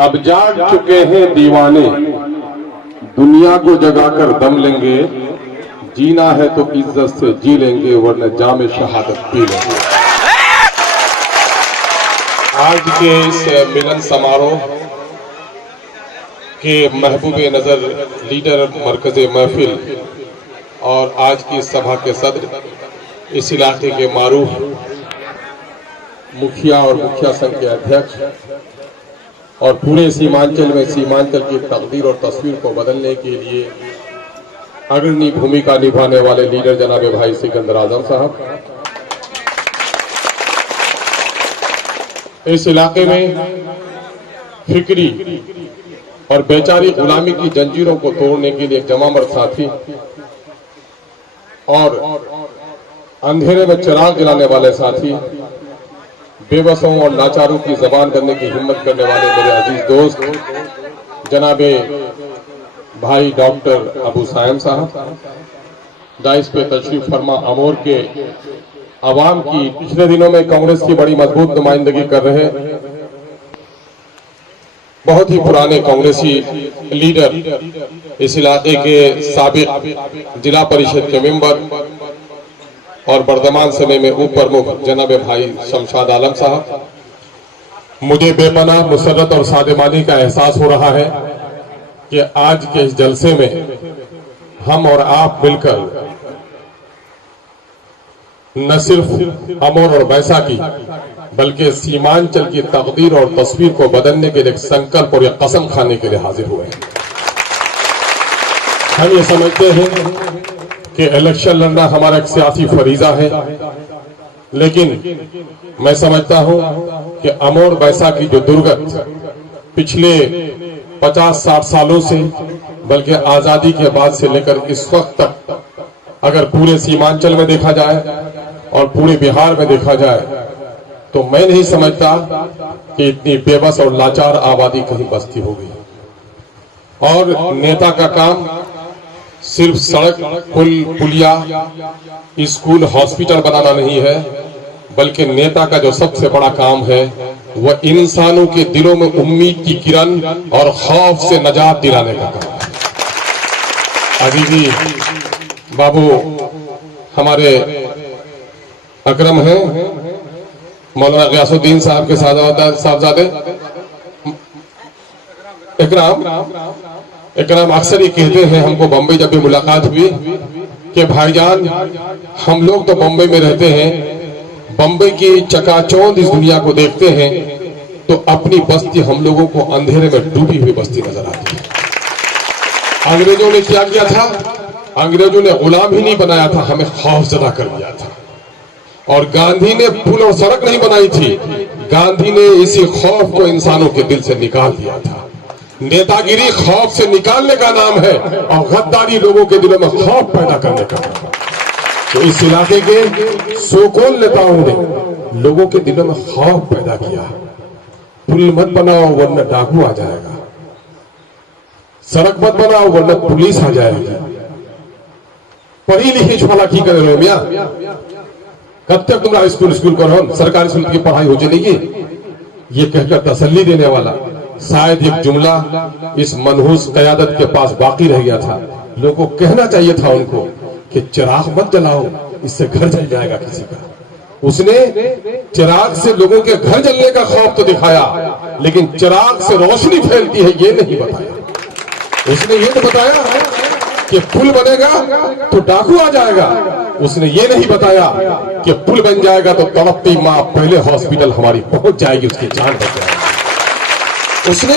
अब जाग चुके हैं दीवाने, दुनिया को जगाकर दम लेंगे। जीना है तो इज्जत से जी लेंगे, वरना जामे शहादत पी लेंगे। आज के इस मिलन समारोह के महबूबे नजर लीडर मरकज़े महफिल और आज की सभा के सदर, इस इलाके के मारूफ मुखिया और मुखिया संघ के अध्यक्ष और पूरे सीमांचल में सीमांचल की तकदीर और तस्वीर को बदलने के लिए अग्रणी भूमिका निभाने वाले लीडर जनाब भाई सिकंदर आजम साहब, इस इलाके में फिक्री और बेचारी गुलामी की जंजीरों को तोड़ने के लिए एक जमामर्द साथी और अंधेरे में चिराग जलाने वाले साथी, बेबसों और लाचारों की जबान बनने की हिम्मत करने वाले मेरे अजीज दोस्त जनाबे भाई डॉक्टर अबू सायम साहब, डाइस पे तशरीफ फरमा अमोर के अवाम की पिछले दिनों में कांग्रेस की बड़ी मजबूत नुमाइंदगी कर रहे बहुत ही पुराने कांग्रेसी लीडर, इस इलाके के साबिक जिला परिषद के मेंबर और वर्तमान समय में उप प्रमुख जनाब भाई शमशाद आलम साहब। मुझे बेपनाह मुसर्रत और सादेमानी का एहसास हो रहा है कि आज के इस जलसे में हम और आप मिलकर न सिर्फ अमोर और बैसा की बल्कि सीमांचल की तकदीर और तस्वीर को बदलने के लिए एक संकल्प और एक कसम खाने के लिए हाजिर हुए हैं। हम ये समझते हैं कि इलेक्शन लड़ना हमारा एक सियासी फरीजा है, लेकिन मैं समझता हूं कि अमोर बैसा की जो दुर्गत पिछले 50-60 सालों से बल्कि आजादी के बाद से लेकर इस वक्त तक अगर पूरे सीमांचल में देखा जाए और पूरे बिहार में देखा जाए तो मैं नहीं समझता कि इतनी बेबस और लाचार आबादी कहीं बसती होगी। और नेता का काम सिर्फ सड़क, पुल, पुलिया, स्कूल, हॉस्पिटल बनाना नहीं है, बल्कि नेता का जो सबसे बड़ा काम है वह इंसानों के दिलों में उम्मीद की किरण और खौफ से नजात दिलाने का काम है। अभी भी बाबू हमारे अकरम हैं, मौलाना गयासुद्दीन साहब के साहबजादे इकराम अक्सर ही कहते हैं हमको बम्बई जब भी मुलाकात हुई कि भाईजान हम लोग तो बम्बई में रहते हैं, बम्बई की चकाचौंध इस दुनिया को देखते हैं तो अपनी बस्ती हम लोगों को अंधेरे में डूबी हुई बस्ती नजर आती है। अंग्रेजों ने क्या किया था? अंग्रेजों ने गुलाम ही नहीं बनाया था, हमें खौफजदा कर दिया था। और गांधी ने पुल और सड़क नहीं बनाई थी, गांधी ने इसी खौफ को इंसानों के दिल से निकाल दिया था। नेतागिरी खौफ से निकालने का नाम है और गद्दारी लोगों के दिलों में खौफ पैदा करने का नाम है। तो इस इलाके के सोकोल नेताओं ने लोगों के दिलों में खौफ पैदा किया। पुल मत बनाओ वरना डाकू आ जाएगा, सड़क मत बनाओ वरना पुलिस आ जाएगी। पढ़ी लिखी छोला की करे लो मियां, कब तक तुम्हारा स्कूल करो, सरकारी स्कूल की पढ़ाई हो चलेगी? ये कहकर तसल्ली देने वाला शायद एक जुमला इस मनहूस कयादत के पास बाकी रह गया था। लोगों को कहना चाहिए था उनको कि चिराग मत जलाओ, इससे घर जल जाएगा किसी का। उसने चिराग से लोगों के घर जलने का खौफ तो दिखाया, लेकिन चिराग से रोशनी फैलती है ये नहीं बताया। उसने ये तो बताया कि पुल बनेगा तो डाकू आ जाएगा, उसने ये नहीं बताया कि पुल बन जाएगा तो तड़पती मां पहले हॉस्पिटल हमारी पहुंच जाएगी, उसकी जान बच जाएगी। उसने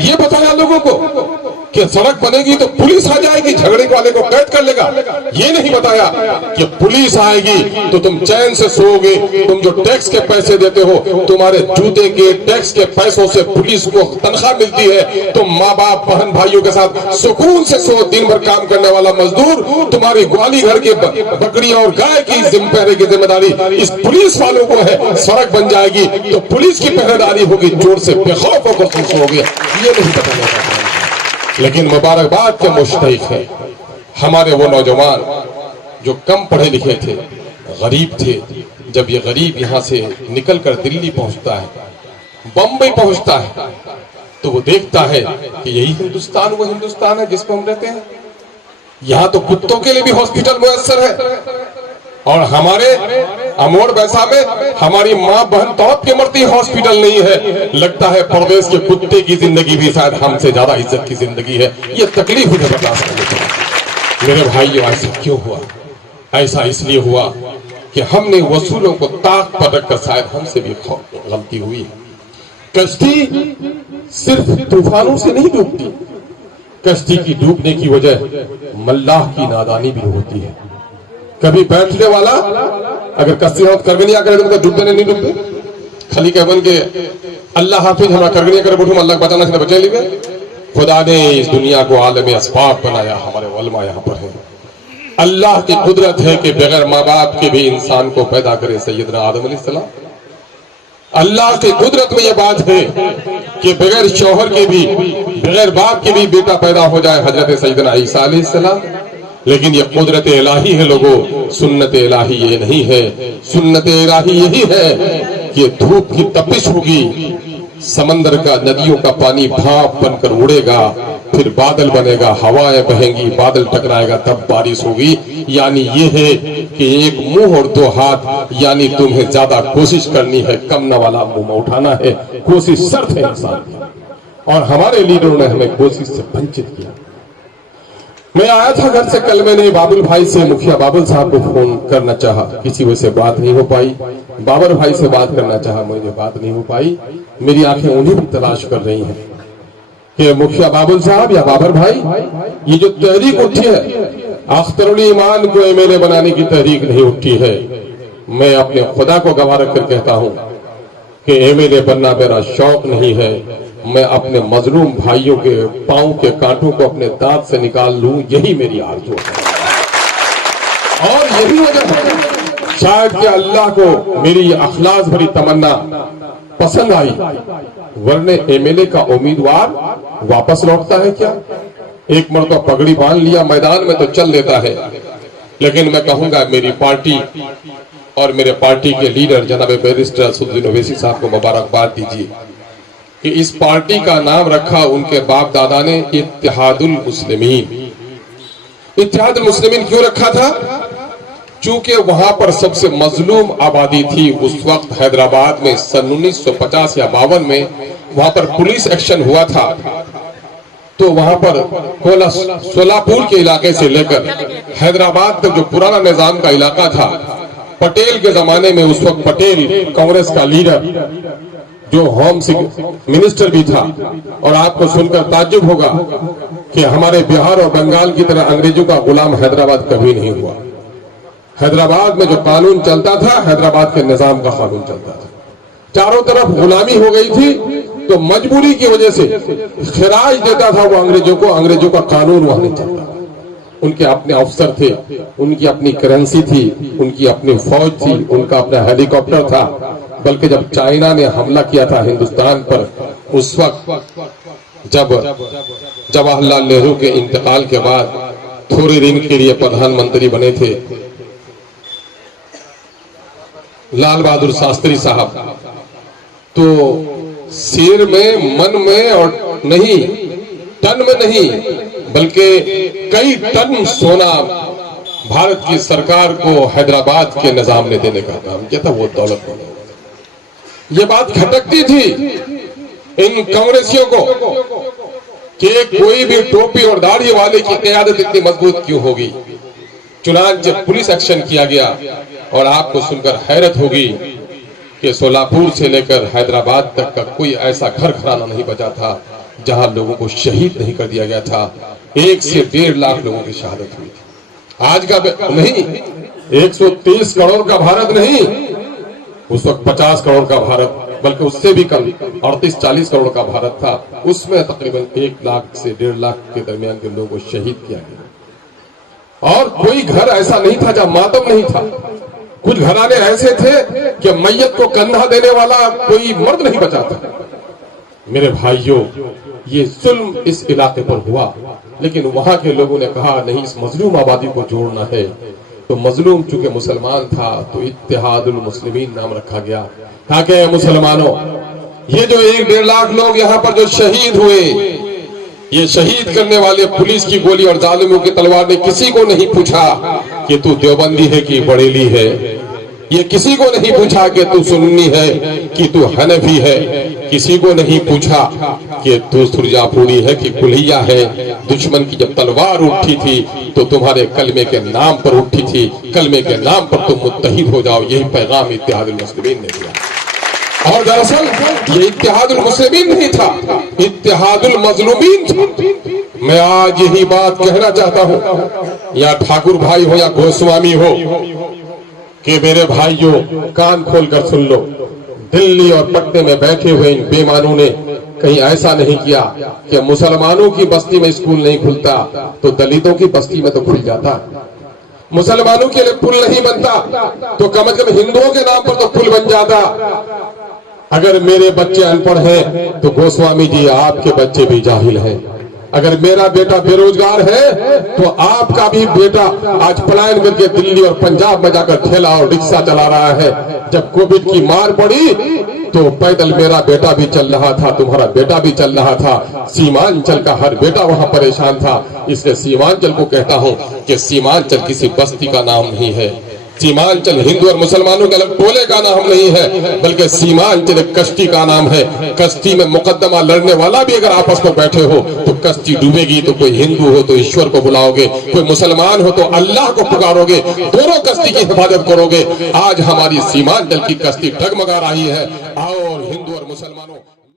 ये बताया लोगों को कि सड़क बनेगी तो पुलिस आ जाएगी, झगड़े वाले को कैद कर लेगा। ये नहीं बताया कि पुलिस आएगी तो तुम चैन से सोओगे, तुम जो टैक्स के पैसे देते हो, तुम्हारे जूते के टैक्स के पैसों से पुलिस को तनख्वाह मिलती है, तुम माँ बाप बहन भाइयों के साथ सुकून से सो। दिन भर काम करने वाला मजदूर तुम्हारी ग्वाली घर के बकरियां और गाय की पहरे की जिम्मेदारी इस पुलिस वालों को है। सड़क बन जाएगी तो पुलिस की पहरेदारी होगी, जोर से बेखौफ होकर तुम सोओगे। ये नहीं बताना चाहता। लेकिन मुबारकबाद के मुस्तहिक है हमारे वो नौजवान जो कम पढ़े लिखे थे, गरीब थे। जब ये गरीब यहाँ से निकलकर दिल्ली पहुंचता है, बम्बई पहुंचता है, तो वो देखता है कि यही हिंदुस्तान वो हिंदुस्तान है जिसमें हम रहते हैं। यहाँ तो कुत्तों के लिए भी हॉस्पिटल मुयस्सर है, और हमारे अमोड़ वैसा में हमारी माँ बहन तड़प के मरती, हॉस्पिटल नहीं है। लगता है परदेश के कुत्ते की जिंदगी भी शायद हमसे ज्यादा इज्जत की जिंदगी है। ये तकलीफ मुझे बर्दाश्त करनी चाहिए। मेरे भाइयों, ऐसा क्यों हुआ? ऐसा इसलिए हुआ कि हमने वसूलों को ताक पर रखकर शायद हमसे भी गलती हुई। कश्ती सिर्फ तूफानों से नहीं डूबती, कश्ती की डूबने की वजह मल्लाह की नादानी भी होती है। कभी बैठने वाला अगर कश्ती हाथ करगनिया करे तो डूबते नहीं डूबते, खाली कह बन के अल्लाह हाफिज हमारा करगनिया करे बैठो, अल्लाह बचाना से बचा लीजिए। खुदा ने इस दुनिया को आलम अस्बाब बनाया, हमारे उलमा यहाँ पर है। अल्लाह की कुदरत है कि बगैर माँ बाप के भी इंसान को पैदा करे सैयदना आदम अलैहिस्सलाम। अल्लाह की कुदरत में यह बात है कि बगैर शौहर के भी, बगैर बाप के भी बेटा पैदा हो जाए, हजरत सैयदना ईसा अलैहिस्सलाम। लेकिन ये कुदरत इलाही है लोगों, सुन्नत इलाही ये नहीं है। सुन्नत इलाही यही है कि धूप की तपिश होगी, समंदर का नदियों का पानी भाप बनकर उड़ेगा, फिर बादल बनेगा, हवाएं बहेंगी, बादल टकराएगा, तब बारिश होगी। यानी ये है कि एक मुंह और दो हाथ, यानी तुम्हें ज्यादा कोशिश करनी है, कम न वाला मुंह में उठाना है। कोशिश शर्त है इंसान की, और हमारे लीडरों ने हमें कोशिश से वंचित किया। मैं आया था घर से, कल मैंने बाबुल भाई से, मुखिया बाबुल साहब को फोन करना चाहा, किसी वजह से बात नहीं हो पाई। बाबर भाई से बात करना चाहा, मुझे बात नहीं हो पाई। मेरी आंखें उन्हीं भी तलाश कर रही हैं कि मुखिया बाबुल साहब या बाबर भाई, ये जो तहरीक उठी है, अख्तरुल ईमान को एमएलए बनाने की तहरीक नहीं उठी है। मैं अपने खुदा को गवाह रखकर कहता हूं कि एमएलए बनना मेरा शौक नहीं है। मैं अपने मजलूम भाइयों के पांव के कांटों को अपने दांत से निकाल लूं, यही मेरी आरज़ू है। और यही वजह है शायद कि अल्लाह को मेरी अखलास भरी तमन्ना पसंद आई। वरने एमएलए का उम्मीदवार वापस लौटता है क्या? एक मरतबा पगड़ी बांध लिया मैदान में तो चल लेता है। लेकिन मैं कहूंगा मेरी पार्टी और मेरे पार्टी के लीडर जनाब बैरिस्टर असदुद्दीन ओवैसी साहब को मुबारकबाद दीजिए कि इस पार्टी का नाम रखा उनके बाप दादा ने इत्तेहादुल मुस्लिमीन। इत्तेहादुल मुस्लिमीन क्यों रखा था? चूंकि वहां पर सबसे मजलूम आबादी थी उस वक्त हैदराबाद में। सन 1950 या 52 में वहां पर पुलिस एक्शन हुआ था, तो वहां पर सोलापुर के इलाके से लेकर हैदराबाद तक जो पुराना निजाम का इलाका था, पटेल के जमाने में उस वक्त पटेल कांग्रेस का लीडर जो होम मिनिस्टर भी था। और आपको सुनकर ताज्जुब होगा कि हमारे बिहार और बंगाल की तरह अंग्रेजों का गुलाम हैदराबाद कभी नहीं हुआ। हैदराबाद में जो कानून चलता था, हैदराबाद के निजाम का कानून चलता था। चारों तरफ गुलामी हो गई थी, तो मजबूरी की वजह से खिराज देता था वो अंग्रेजों को। अंग्रेजों का कानून वहां नहीं चलता। उनके अपने अफसर थे, उनकी अपनी करेंसी थी, उनकी अपनी फौज थी, उनका अपना हेलीकॉप्टर था। बल्कि जब चाइना ने हमला किया था हिंदुस्तान पर, उस वक्त जब जवाहरलाल नेहरू के इंतकाल के बाद थोड़े दिन के लिए प्रधानमंत्री बने थे लाल बहादुर शास्त्री साहब, तो सिर में, मन में और नहीं, टन में नहीं, बल्कि कई टन सोना भारत की सरकार को हैदराबाद के निजाम ने देने का काम किया था। वो दौलत बने। ये बात खटकती थी इन कांग्रेसियों को कि कोई भी टोपी और दाढ़ी वाले की क़यादत इतनी मजबूत क्यों होगी। चुनांचे पुलिस एक्शन किया गया, और आपको सुनकर हैरत होगी कि सोलापुर से लेकर हैदराबाद तक का कोई ऐसा घर घराना नहीं बचा था जहां लोगों को शहीद नहीं कर दिया गया था। 1 से 1.5 लाख लोगों की शहादत हुई थी। आज का नहीं, 130 करोड़ का भारत नहीं, उस वक्त 50 करोड़ का भारत, बल्कि उससे भी कम 38-40 करोड़ का भारत था। उसमें तकरीबन 1 लाख से 1.5 लाख के दरमियान के लोगों को शहीद किया गया। और कोई घर ऐसा नहीं था जहां मातम नहीं था। कुछ घराने ऐसे थे कि मैयत को कंधा देने वाला कोई मर्द नहीं बचा था। मेरे भाइयों, ये जुल्म इस इलाके पर हुआ, लेकिन वहां के लोगों ने कहा नहीं, इस मजलूम आबादी को जोड़ना है। तो मजलूम चूंकि मुसलमान था तो इत्तेहादुल मुस्लिमीन नाम रखा गया, ताकि मुसलमानों ये जो 1-1.5 लाख लोग यहाँ पर जो शहीद हुए, ये शहीद करने वाले पुलिस की गोली और जालिमों की तलवार ने किसी को नहीं पूछा कि तू देवबंदी है कि बरेली है। ये किसी को नहीं पूछा कि तू सुन्नी है कि तू हनफी है। किसी को नहीं पूछा कि तू सुरजापुरी है कि कुल्हिया है। दुश्मन की जब तलवार उठी थी तो तुम्हारे कलमे के नाम पर उठी थी। कलमे के नाम पर तुम मुत्तहिद हो जाओ, यही पैगाम इत्तेहादुल मुस्लिमीन ने दिया। और दरअसल ये इत्तेहादुल मुस्लिमीन नहीं था, इत्तेहादुल मजलूमीन था। मैं आज यही बात कहना चाहता हूँ, या ठाकुर भाई हो या गोस्वामी हो, कि मेरे भाइयों कान खोल कर सुन लो। दिल्ली और पटने में बैठे हुए इन बेमानों ने कहीं ऐसा नहीं किया कि मुसलमानों की बस्ती में स्कूल नहीं खुलता तो दलितों की बस्ती में तो खुल जाता। मुसलमानों के लिए पुल नहीं बनता तो कम से कम हिंदुओं के नाम पर तो पुल बन जाता। अगर मेरे बच्चे अनपढ़ हैं तो गोस्वामी जी आपके बच्चे भी जाहिल हैं। अगर मेरा बेटा बेरोजगार है तो आपका भी बेटा आज पलायन करके दिल्ली और पंजाब में जाकर ठेला और रिक्शा चला रहा है। जब कोविड की मार पड़ी तो पैदल मेरा बेटा भी चल रहा था, तुम्हारा बेटा भी चल रहा था। सीमांचल का हर बेटा वहां परेशान था। इसलिए सीमांचल को कहता हूं कि सीमांचल किसी बस्ती का नाम नहीं है। सीमांचल हिंदू और मुसलमानों के अलग टोले का नाम नहीं है, बल्कि सीमांचल एक कश्ती का नाम है। कश्ती में मुकदमा लड़ने वाला भी अगर आपस में बैठे हो तो कश्ती डूबेगी। तो कोई हिंदू हो तो ईश्वर को बुलाओगे, कोई मुसलमान हो तो अल्लाह को पुकारोगे, दोनों कश्ती की हिफाजत करोगे। आज हमारी सीमांचल की कश्ती डगमगा रही है। आओ